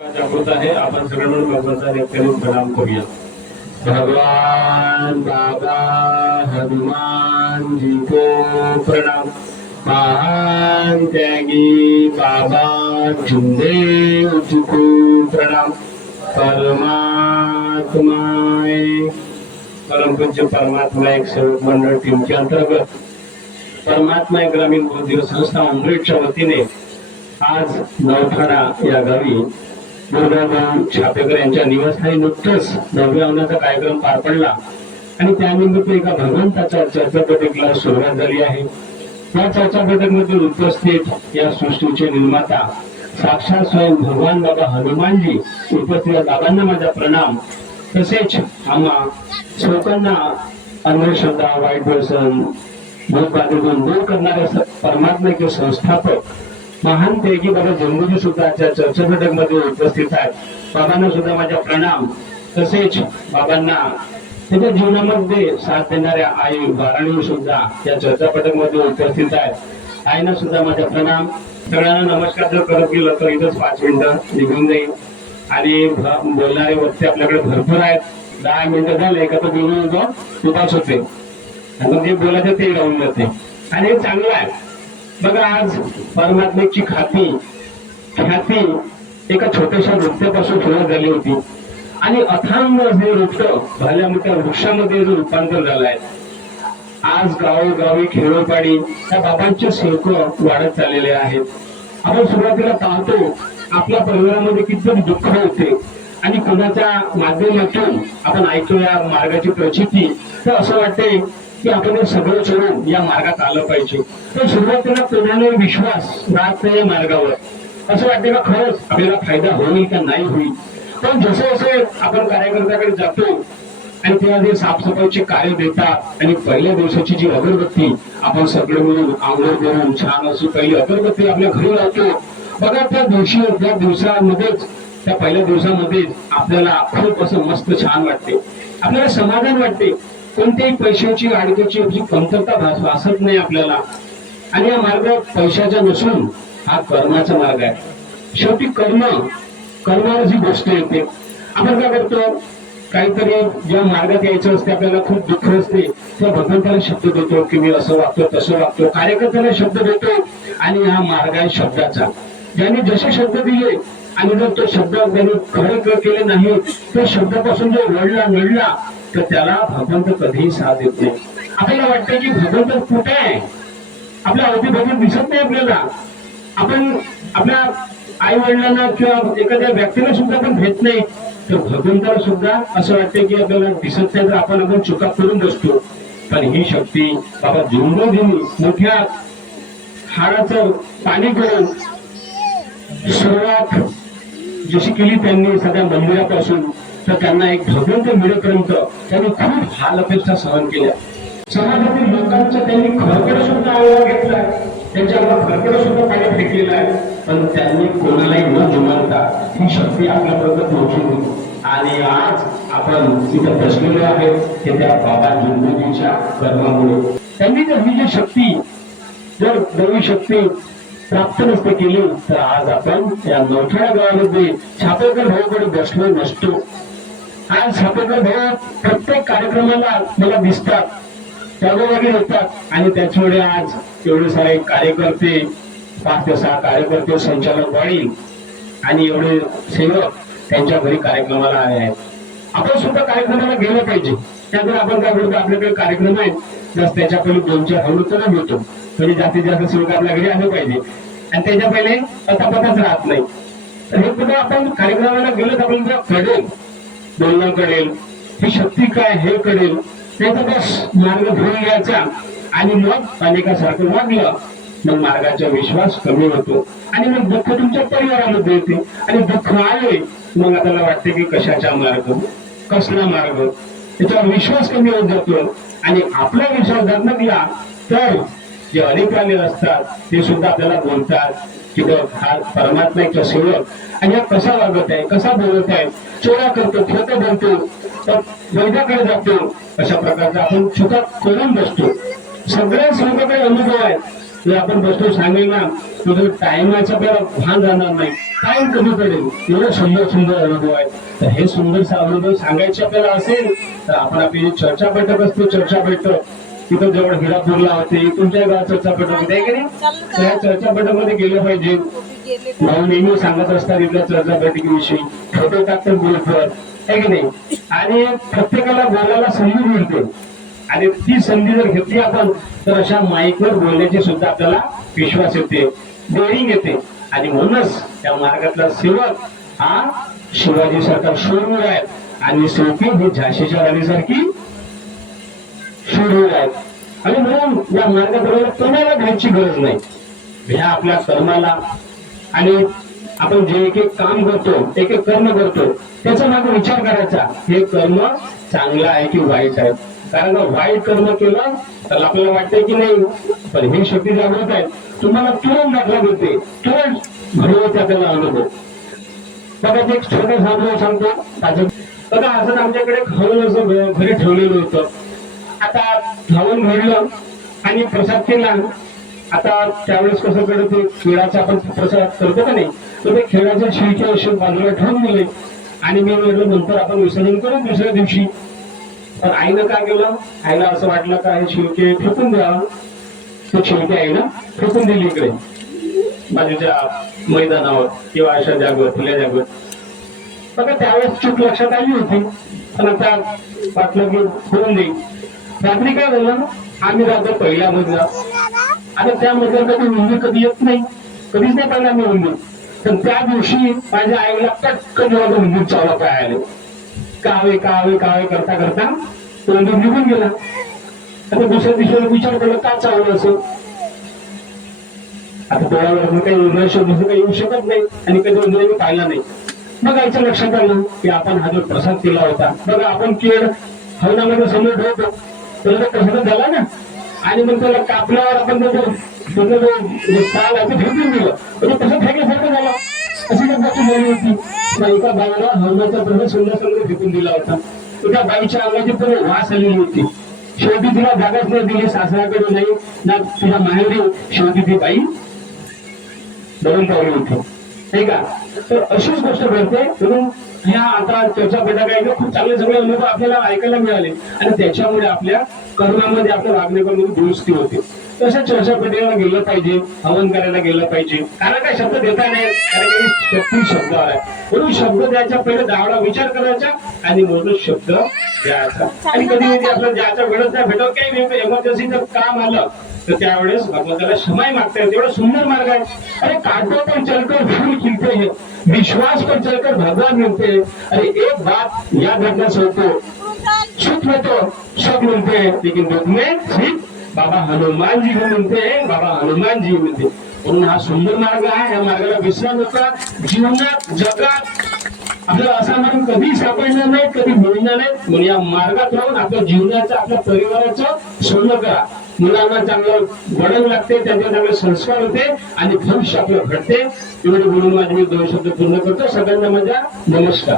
जागृत आहे. आपण सगळ्यांना भगवंता करून प्रणाम करूया. भगवान बाबा हनुमान जी को प्रणाम. महान त्यागी बाबा जुमदेव जी को प्रणाम. परमात्माए परमपूज्य परमात्मा एक सेवक मंडळ टीमच्या अंतर्गत परमात्मा ग्रामीण बुद्धिजीवी संस्था उमरेडच्या वतीने आज नवठाणा या गावी दुर्गाभाऊ छापेकर यांच्या निवासस्थानी नुकतंच नवव्या अंगणाचा कार्यक्रम पार पडला आणि त्यानिमित्त एका भगवंताच्या चर्चा बैठकीला सुरुवात झाली आहे. या चर्चा बैठकीमध्ये उपस्थित या सृष्टीचे निर्माता साक्षात स्वयं भगवान बाबा हनुमानजी उपस्थित बाबांना माझा प्रणाम. तसेच आम्हा लोकांना अंधश्रद्धा वाईट व्यसन भूतबाधेतून दूर करणारे परमात्म्याचे संस्थापक महान त्यागी बाबा जन्मोजी सुद्धा आजच्या चर्चा बैठकमध्ये उपस्थित आहेत. बाबांना सुद्धा माझा प्रणाम. तसेच बाबांना त्याच्या जीवनामध्ये साथ देणाऱ्या आई वाराणी सुद्धा या चर्चा बैठकमध्ये उपस्थित आहेत. आईना सुद्धा माझा प्रणाम. सगळ्यांना नमस्कार जर करत गेलं तर इथंच 5 मिनिटं निघून जाईल आणि बोलणारे वक्ते आपल्याकडे भरपूर आहेत. 10 मिनिटं झाले का तो बोलून तो उपास होते आणि जे बोलायचं ते राहून जाते आणि हे चांगलं आहे. बघा आज परमात्म्याची ख्याती एका छोट्याशा वृक्षापासून सुरुवात झाली होती आणि अथांग हे वृक्ष भल्या मोठ्या वृक्षामध्ये रूपांतर झालं आहे. आज गावोगावी खेडोपाडी त्या बाबांचे सेवक वाढत चाललेले आहेत. आपण सुरुवातीला पाहतो आपल्या परिवारामध्ये किती दुःख होते आणि कोणाच्या माध्यमातून आपण ऐकतो या मार्गाची प्रचिती तर असं वाटते की आपण सगळं सोडून या मार्गात आलं पाहिजे. तर सुरुवातीला कोणाला विश्वास राहत नाही या मार्गावर. असं वाटते का खरंच आपल्याला फायदा होईल का नाही होईल. पण जसे जसे आपण कार्यकर्त्याकडे जातो आणि तेव्हा जे साफसफाईचे कार्य देतात आणि पहिल्या दिवसाची जी अगरबत्ती आपण सगळे मिळून आंघोळ करून छान अशी पहिली अगरबत्ती आपल्या घरी लावतो. बघा त्या दिवसामध्येच त्या पहिल्या दिवसामध्येच आपल्याला खूप असं मस्त छान वाटते. आपल्याला समाधान वाटते. कोणत्याही पैशाची अडचणीची अशी कमतरता भासत नाही आपल्याला. आणि हा मार्ग पैशाचा नसून हा कर्माचा मार्ग आहे. शेवटी कर्मावर जी गोष्ट येते. आपण काय करतो काहीतरी जेव्हा मार्गात यायचं असते आपल्याला खूप दुःख असते तेव्हा भगवंताला शब्द देतो की मी असं वागतो तसं वागतो. कार्यकर्त्याला शब्द देतो आणि हा मार्ग आहे शब्दाचा. ज्यांनी जसे शब्द दिले आणि जर तो शब्द त्यांनी खरे केले नाही तर शब्दापासून जो नडला तर त्याला भगवंत कधीही साथ देत नाही. आपल्याला वाटतं की भगवंत कुठे आहे. आपल्या अवतीभोवती दिसत नाही आपल्याला. आपण आपल्या आई वडिलांना किंवा एखाद्या व्यक्तीला सुद्धा आपण भेट नाही तर भगवंताला सुद्धा असं वाटतं की आपल्याला दिसत नाही तर आपण चुका करून बसतो. पण ही शक्ती बाबा जन्मोजींनी मोठ्या हाडाचं पाणी करून सुरुवात जशी केली त्यांनी सगळ्या मंदिरापासून तर त्यांना एक भगवंत मिळेपर्यंत त्यांनी खूप हाल अपेक्षा सहन केल्या. समाजातील लोकांचा त्यांनी खरकड सुद्धा आवाज घेतलाय. त्यांच्यावर खरकड सुद्धा पाणी फेकलेलं आहे. पण त्यांनी कोणालाही न जुमानता ही शक्ती आपल्यापर्यंत पोहोचवली आणि आज आपण तिथे बसलेलो आहे ते त्या बाबा जन्मोजींच्या कर्मामुळे. त्यांनी जर ही जी शक्ती जर दैवी शक्ती प्राप्त नसते केली तर आज आपण या नवठाणा गावामध्ये छापेकर भाऊकडे बसलो नसतो. आज छापेकर भाऊ प्रत्येक कार्यक्रमाला मला दिसतात त्यागोजागी येतात आणि त्याच्यामुळे आज एवढे सारे कार्यकर्ते 5 ते 6 कार्यकर्ते संचालक वाढील आणि एवढे सेवक त्यांच्या घरी कार्यक्रमाला आले आहेत. आपण सुद्धा कार्यक्रमाला गेलं पाहिजे. त्यामुळे आपण काय करतो आपल्याकडे कार्यक्रम आहेत जस त्याच्या पहिले 2-4 हवलं मिळतो म्हणजे जास्तीत जास्त सेवक आपल्या घरी आले पाहिजे आणि त्याच्या पहिले पतापताच राहत नाही. तर हे कुठं आपण कार्यक्रमाला गेलो तर आपल्याला कळेल बोलणं कळेल ही शक्ती काय हे कळेल. नाही तर बस मार्ग घेऊन घ्यायचा आणि मग अनेकासारखं वागलं मग मार्गाचा विश्वास कमी होतो आणि मग दुःख तुमच्या परिवारामध्ये येते आणि दुःख आले मग आपल्याला वाटते की कशाचा मार्ग कसला मार्ग त्याच्यावर विश्वास कमी होत जातो आणि आपला विश्वास जर नसला तर जे अधिकारी असतात ते सुद्धा आपल्याला बोलतात की हा परमात्म्याचा सेवक आणि हा कसा वागत आहे कसा बोलत आहे चोरा करतो खोटं बोलतो वैद्याकडे जातो अशा प्रकारचा आपण चुका करून बसतो. सगळ्या सेवकाकडे अनुभव आहे जर आपण बसतो सांगेल ना तुझं टायमाचा आपल्याला भान राहणार नाही, टाइम कमी पडेल. एवढं सुंदर सुंदर अनुभव आहे. तर हे सुंदर अनुभव सांगायचे आपल्याला असेल तर आपण आपली चर्चा बैठक असते, चर्चा बैठक तिथं जवळ हिरापूरला होते, तुमच्या गावात चर्चा बैठक होते की नाही. त्या चर्चा बैठकमध्ये गेलं पाहिजे. भाऊ नेहमी सांगत असतात इथल्या चर्चा बैठकीविषयी, फोटो टाकतात ग्रुपवर आहे की नाही. आणि प्रत्येकाला बोलायला संधी मिळते आणि ती संधी जर घेतली आपण तर अशा माईकवर बोलण्याची सुद्धा आपल्याला विश्वास येते, डेअरिंग येते. आणि म्हणूनच त्या मार्गातला सेवक हा शिवाजी सारखा शूरवीर आहे आणि शेवटी ही झाशीच्या राणीसारखी शूरवीर आहेत. आणि म्हणून या मार्गात कोणाला घ्यायची गरज नाही. ह्या आपल्या कर्माला आणि आपण जे एक एक काम करतो, एक एक कर्म करतो त्याचा मागे विचार करायचा, हे कर्म चांगलं आहे की वाईट आहे. कारण वाईट कर्म केलं तर आपल्याला वाटतंय की नाही, पण ही शक्ती जागृत आहे. तुम्हाला तुरंत दाखला देते, तुरंत घडवते आपल्याला अनुभव. बघा एक छोटा अनुभव सांगतो. बघा असं आमच्याकडे हवन असं घरी ठेवलेलं होतं. आता हवन घडलं आणि प्रसाद केला. आता त्यावेळेस कसं करत ते खेळाचा आपण प्रसाद करतो का नाही, तर ते खेळाच्या शिळीच्या अशी बाजूला ठेवून दिले आणि मी म्हटलं नंतर आपण विसर्जन करू दुसऱ्या दिवशी. पण आईनं काय केलं, आईला असं वाटलं का हे शिळके फेकून द्यावं. ते शिळके आईनं फेकून दिली इकडे बाजूच्या मैदानावर किंवा अशा जागेवर, खुल्या जागेवर. बघा त्यावेळेस चूक लक्षात आली होती, पण आता वाटलं की करून देईल. रात्री काय झालं, आम्ही राहतो पहिल्या मजला. आता त्या मजल्यात कधी उंदीर कधी येत नाही, कधीच नाही पाहिला मी उंदीर. तर त्या दिवशी माझ्या आईला पटकन जेव्हा उंदीर चावला काय आले, कावे कावे कावे करता करता तो उंदीर निघून गेला. आता दुसऱ्या दिवशी विचार केला का चावलं असं. आता डोळ्यावर काही उंदीर शोधून काही येऊ शकत नाही आणि कधी उंदीर मी पाहिला नाही. मग आईच्या लक्षात आलं की आपण हा जो प्रसाद केला होता, बघा आपण केळ हवनामध्ये समोर ठेवतो, त्याला प्रसाद झाला ना, आणि मग त्याला कापल्यावर आपण साल आहे ते फेकून दिलं, म्हणजे तसं फेकल्यासारखं झालं. अशी एक गोष्ट झाली होती. एका बाईला हवनाचा प्रसाद सुंदर सुंदर फेकून दिला होता. त्या बाईच्या अंगाची पूर्ण वास आलेली होती. शेवटी तिला जागाच नाही दिली, सासऱ्याकडे नाही ना तिला माहेरी. शेवटी ती बाई मरून पावली होती, नाही का. तर अशीच गोष्ट घडते. म्हणून ह्या आता चर्चा बैठका खूप चांगले सगळे अनुभव आपल्याला ऐकायला मिळाले आणि त्याच्यामुळे आपल्या कर्मामध्ये आपल्या वागण्यामध्ये दुरुस्ती होते. तशा चर्चा बैठकीला गेलं पाहिजे, हवन करायला गेलं पाहिजे. कारण काय शब्द देता नाही, कारण काही शक्ती शब्दावर आहे. म्हणून शब्द द्यायचा पहिले 10 वेळा विचार करायचा आणि म्हणून शब्द द्यायचा. आणि कधी कधी आपल्याला ज्याच्या वेळेस नाही भेटत, काही एमर्जन्सी जर काम आलं तर त्यावेळेस भगवंताला क्षमाही मागता येते. एवढा सुंदर मार्ग आहे. अरे कांटों पर चलकर फूल खिलते हैं, विश्वास पर चलकर भगवान मिलते हैं. अरे एक बात याद रखना सबको, सुख में तो सब मिलते हैं लेकिन दुख में सिर्फ बाबा हनुमान जी को मिलते हैं, बाबा हनुमान जी मिलते. म्हणून हा सुंदर मार्ग आहे. या मार्गाला विसरू नका. जीवनात जगात आपल्याला असा मार्ग कधी सापडणार नाही, कधी मिळणार नाही. म्हणून या मार्गात राहून आपल्या जीवनाचं, आपल्या परिवाराचं सोनं करा. मुलांना चांगलं वळण लागते, त्यांचे चांगले संस्कार होते आणि भविष्य आपलं घडते. एवढे बोलून माझे मी 2 शब्द पूर्ण करतो. सगळ्यांना माझा नमस्कार.